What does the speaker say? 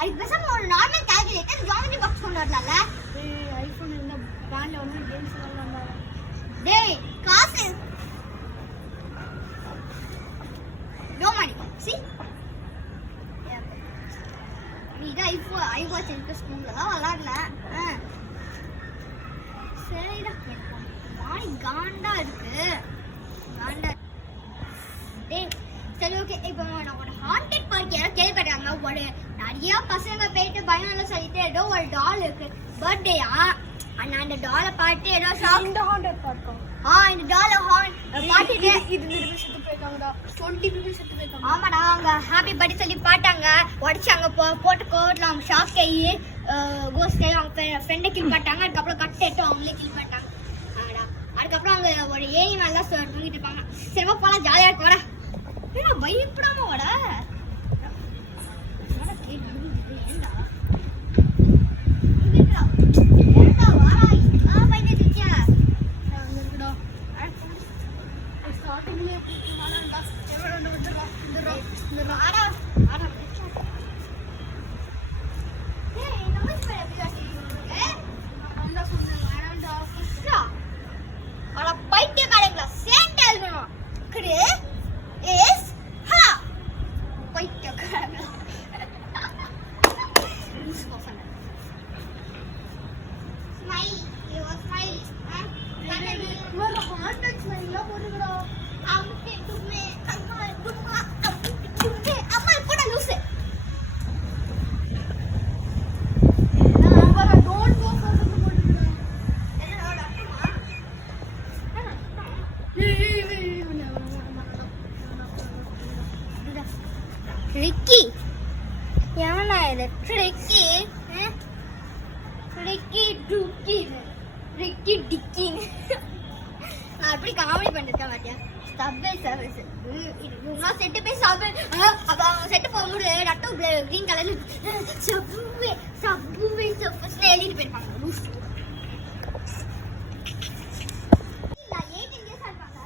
அதுக்கு பேசாம ஒரு நார்மல் கால்குலேட்டர் ஜியோமெட்ரி பாக்ஸ் கொண்டு வரலாம்ல. ஐபோன் இருந்தா பேங்க்ல வந்து கேம்ஸ் விளையாடலாம். டேய் காசு no money. See? நீங்க ஐவாட்ச் இருக்க ஸ்கூல்ல தான் விளையாடலாம். சரிடா மாடி காண்டா இருக்கு காண்டா. டேய் சரி ஓகே இப்போ நான் ஒரு ஹாண்டட் பார்க் யாரோ கேள்விப்பட்டாங்க. ஒரு நிறைய பசங்க போயிட்டு பயம் எல்லாம் சொல்லிட்டு ஏதோ ஒரு டால் இருக்கு பர்த்டேயா. அந்த டாலை பார்த்து ஏதோ ஷாக். இந்த ஹாண்டட் பார்க்கா? இந்த டாலை பார்த்துட்டு இது நிறைய செத்து போயிருக்காங்கடா. 20 people செத்து போயிருக்காங்க. ஆமாடா அவங்க ஹாப்பி பர்த்டே சொல்லி பாட்டாங்க உடச்சாங்க போட்டு கோவத்தில் அவங்க ஷாக் ஆகி கோஸ்ட் ஆகி அவங்க ஃப்ரெண்டை கில் பண்ணிட்டாங்க. அதுக்கப்புறம் கட் எடுத்து அவங்களே கில் பண்ணிட்டாங்க. அதுக்கப்புறம் அவங்க ஒரு ஏணி மேலே தூங்கிட்டு இருப்பாங்க. சரிவா போலாம் ஜாலியாக இருக்கு வாடா. ஏன்னா பயப்படாம வாடா. Ricky, யானா இது Ricky, Ricky Ducky, Ricky Dicky. நான் அப்படி காமெடி பண்ணிருக்கேன் பாத்தியா. சப்வே சர்வீஸ் இது செட்டு போய் சப்வே அப்ப செட்டு போகும்போது ரத்தம் கிரீன் கலர்ல சப்வே சப்வே சர்வீஸ் எழுதிட்டு போயிருப்பாங்க. லூஸ் இல்ல 18 இயர்ஸ் ஆயிருப்பாங்க.